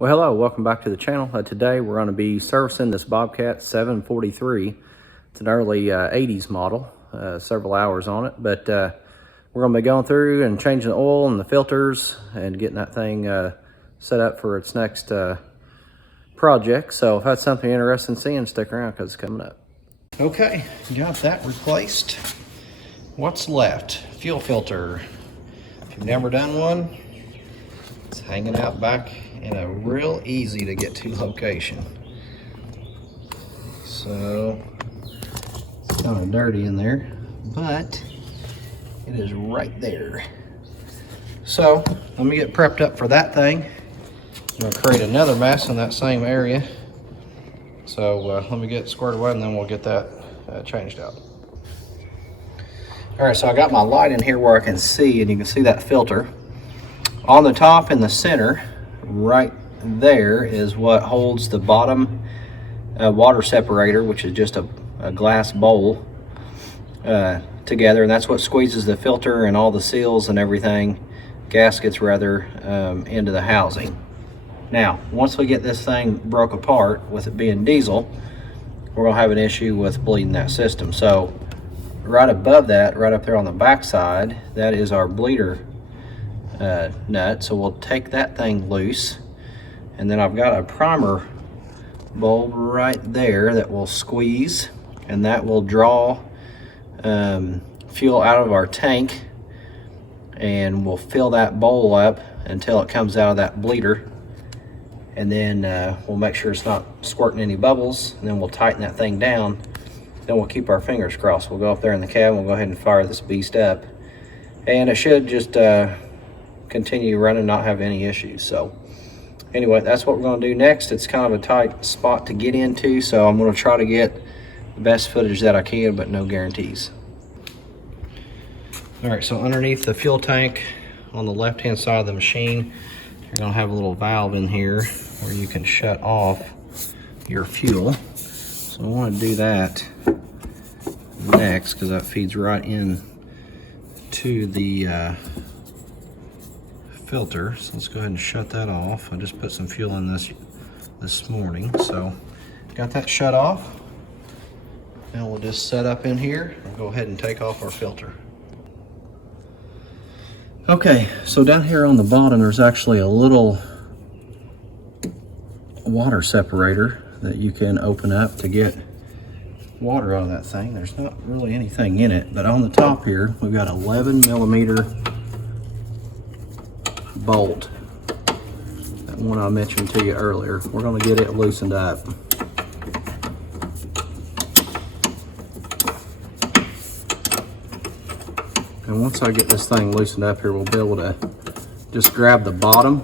Well, hello, welcome back to the channel. Today we're going to be servicing this Bobcat 743. It's an early 80s model, several hours on it, but we're going to be going through and changing the oil and the filters and getting that thing set up for its next project. So if that's something you're interested in seeing, stick around because it's coming up. Okay, got that replaced. What's left? Fuel filter. If you've never done one, it's hanging out back in a real easy to get to location. So it's kind of dirty in there, but it is right there. So let me get prepped up for that thing. I'm going to create another mess in that same area. So let me get squared away and then we'll get that changed out. All right, so I got my light in here where I can see, and you can see that filter. On the top in the center, right there, is what holds the bottom water separator, which is just a glass bowl together, and that's what squeezes the filter and all the seals and everything, gaskets rather, into the housing. Now, once we get this thing broke apart, with it being diesel, we're gonna have an issue with bleeding that system. So right above that, right up there on the back side, that is our bleeder nut. So we'll take that thing loose, and then I've got a primer bulb right there that will squeeze, and that will draw fuel out of our tank, and we'll fill that bowl up until it comes out of that bleeder, and then we'll make sure it's not squirting any bubbles, and then we'll tighten that thing down. Then we'll keep our fingers crossed. We'll go up there in the cab, we'll go ahead and fire this beast up, and it should just continue running, not have any issues. So anyway, that's what we're going to do next. It's kind of a tight spot to get into, so I'm going to try to get the best footage that I can, but no guarantees. All right, so underneath the fuel tank on the left hand side of the machine, you're going to have a little valve in here where you can shut off your fuel. So I want to do that next because that feeds right in to the filter. So let's go ahead and shut that off. I just put some fuel in this morning, so got that shut off. Now we'll just set up in here and go ahead and take off our filter. Okay, so down here on the bottom there's actually a little water separator that you can open up to get water out of that thing. There's not really anything in it, but on the top here we've got 11mm bolt, that one I mentioned to you earlier. We're going to get it loosened up. And once I get this thing loosened up here, we'll be able to just grab the bottom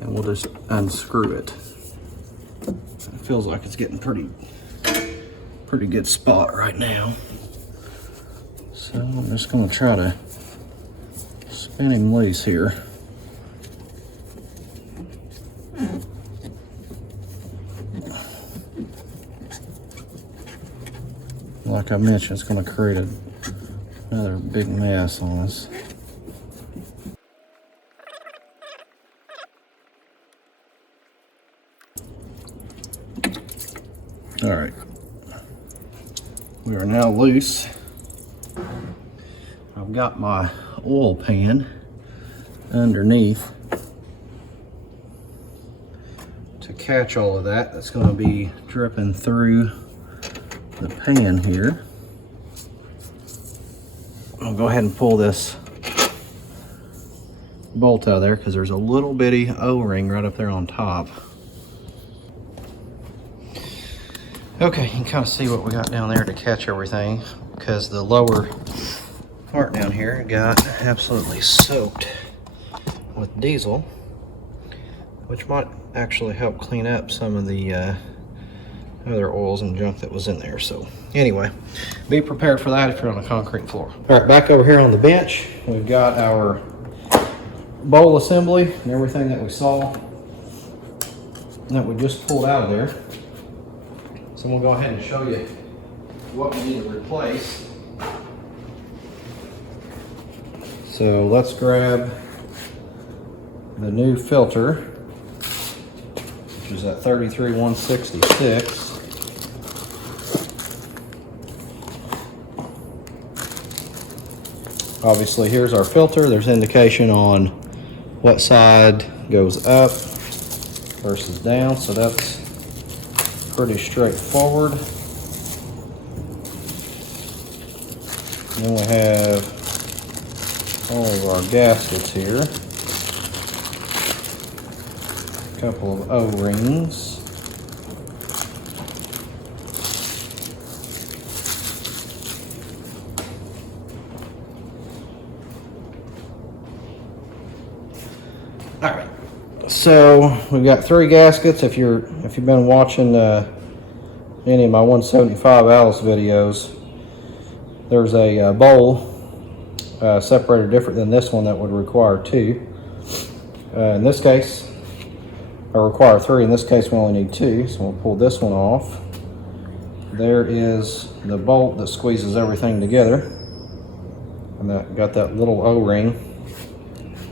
and we'll just unscrew it. It feels like it's getting pretty good spot right now. So I'm just going to try to spin him loose here. Like I mentioned, it's going to create another big mess on us. All right, we are now loose. I've got my oil pan underneath to catch all of that. That's going to be dripping through the pan here. I'll go ahead and pull this bolt out of there because there's a little bitty O-ring right up there on top. Okay, you can kind of see what we got down there to catch everything, because the lower part down here got absolutely soaked with diesel, which might actually help clean up some of the other oils and junk that was in there. So anyway, be prepared for that if you're on a concrete floor. All right, back over here on the bench, we've got our bowl assembly and everything that we saw that we just pulled out of there. So we'll go ahead and show you what we need to replace. So let's grab the new filter. is at 33,166. Obviously, here's our filter. There's indication on what side goes up versus down, so that's pretty straightforward. And then we have all of our gaskets here. A couple of O-rings. All right, so we've got 3 gaskets. If you've been watching any of my 175 Alice videos, there's a bowl separated different than this one that would require 2. In this case, I require 3. In this case, we only need 2. So we'll pull this one off. There is the bolt that squeezes everything together, and that got that little O-ring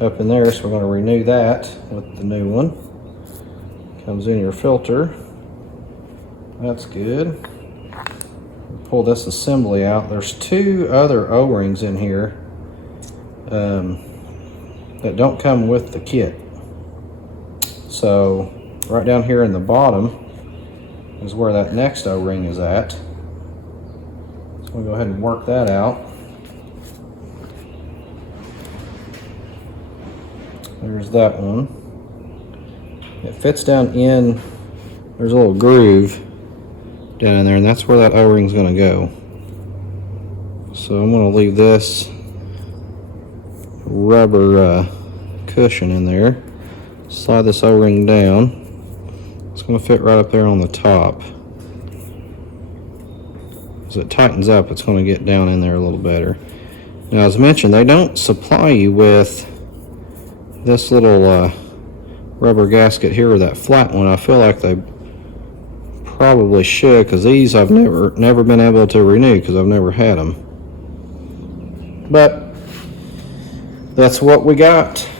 up in there, so we're going to renew that with the new one. Comes in your filter. That's good. Pull this assembly out. There's 2 other O-rings in here that don't come with the kit. So right down here in the bottom is where that next O-ring is at. So we'll go ahead and work that out. There's that one. It fits down in, there's a little groove down in there, and that's where that O-ring is going to go. So I'm going to leave this rubber cushion in there. Slide this O-ring down. It's going to fit right up there on the top. As it tightens up, it's going to get down in there a little better. Now, as mentioned, they don't supply you with this little rubber gasket here, or that flat one. I feel like they probably should, because these I've never been able to renew because I've never had them. But that's what we got.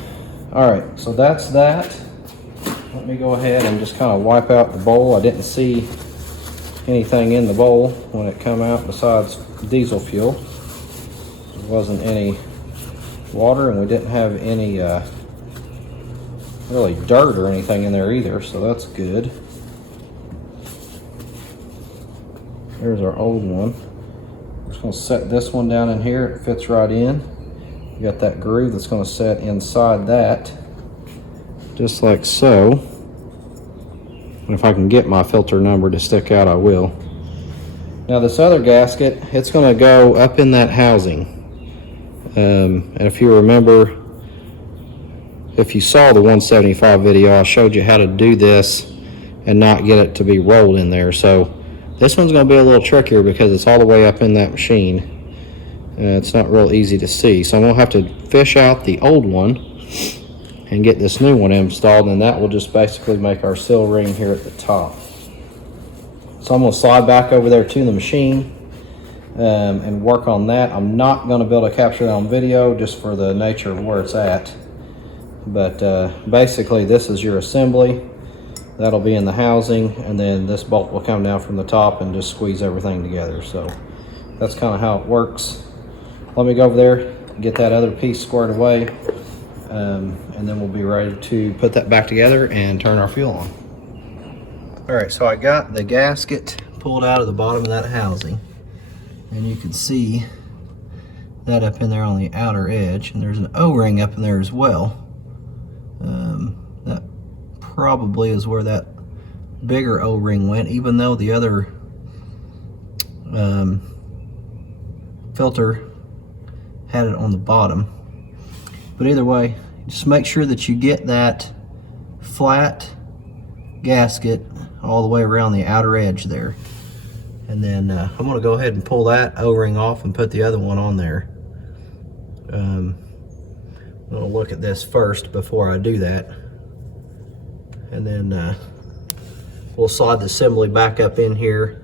All right, so that's that. Let me go ahead and just kind of wipe out the bowl. I didn't see anything in the bowl when it come out besides diesel fuel. There wasn't any water, and we didn't have any really dirt or anything in there either, so that's good. There's our old one. I'm just going to set this one down in here. It fits right in. You got that groove that's going to set inside that, just like so. And if I can get my filter number to stick out, I will. Now this other gasket, it's going to go up in that housing. And if you remember, if you saw the 175 video, I showed you how to do this and not get it to be rolled in there. So this one's going to be a little trickier because it's all the way up in that machine. It's not real easy to see. So I'm going to have to fish out the old one and get this new one installed, and that will just basically make our seal ring here at the top. So I'm going to slide back over there to the machine and work on that. I'm not going to be able to capture that on video just for the nature of where it's at. But basically this is your assembly. That'll be in the housing, and then this bolt will come down from the top and just squeeze everything together. So that's kind of how it works. Let me go over there, get that other piece squared away, and then we'll be ready to put that back together and turn our fuel on. All right, so I got the gasket pulled out of the bottom of that housing, and you can see that up in there on the outer edge, and there's an O-ring up in there as well. That probably is where that bigger O-ring went, even though the other filter had it on the bottom. But either way, just make sure that you get that flat gasket all the way around the outer edge there. And then I'm going to go ahead and pull that O-ring off and put the other one on there. I'm going to look at this first before I do that. And then we'll slide the assembly back up in here.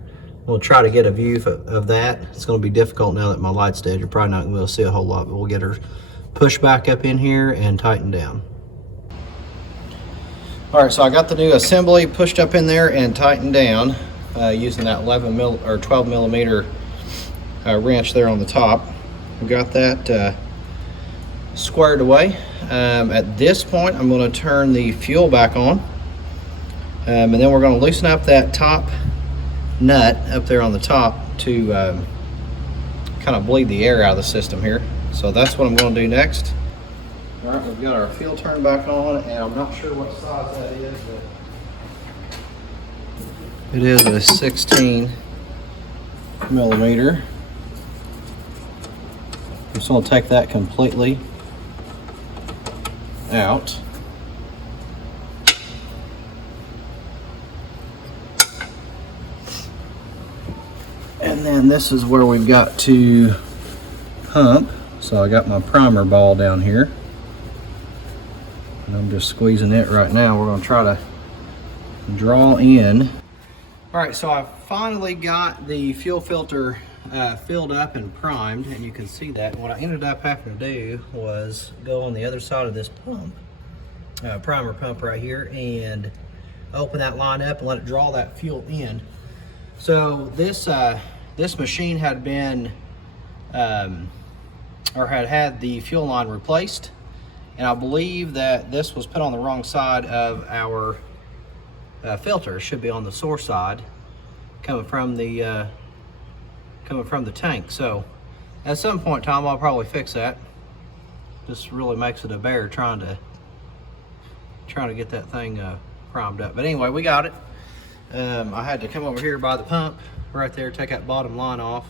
We'll try to get a view of that. It's going to be difficult now that my light's dead. You're probably not going to be able to see a whole lot, but we'll get her pushed back up in here and tightened down. All right, so I got the new assembly pushed up in there and tightened down using that 12 millimeter wrench there on the top. We got that squared away. At this point, I'm going to turn the fuel back on, and then we're going to loosen up that top nut up there on the top to kind of bleed the air out of the system here. So that's what I'm going to do next. All right, we've got our fuel turned back on, and I'm not sure what size that is, but it is a 16 millimeter. I'm just going to take that completely out. And then this is where we've got to pump. So I got my primer ball down here, and I'm just squeezing it right now. We're going to try to draw in. All right, so I finally got the fuel filter filled up and primed, and you can see that. What I ended up having to do was go on the other side of this pump, primer pump right here, and open that line up and let it draw that fuel in. So this machine had been or had the fuel line replaced, and I believe that this was put on the wrong side of our filter. It should be on the source side, coming from the tank. So at some point in time, I'll probably fix that. This really makes it a bear trying to get that thing primed up. But anyway, we got it. I had to come over here by the pump right there, take that bottom line off,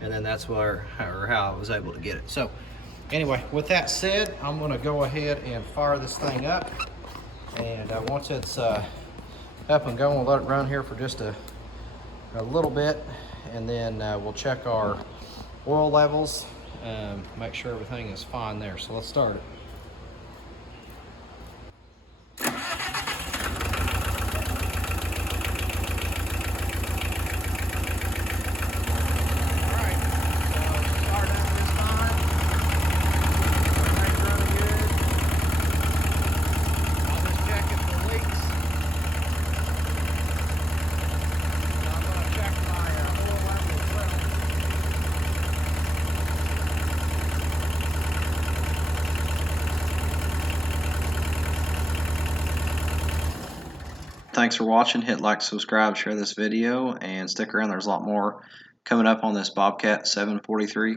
and then that's how I was able to get it. So anyway, with that said, I'm going to go ahead and fire this thing up, and once it's up and going, we'll let it run here for just a little bit, and then we'll check our oil levels, make sure everything is fine there. So let's start it. Thanks for watching. Hit like, subscribe, share this video, and stick around. There's a lot more coming up on this Bobcat 743.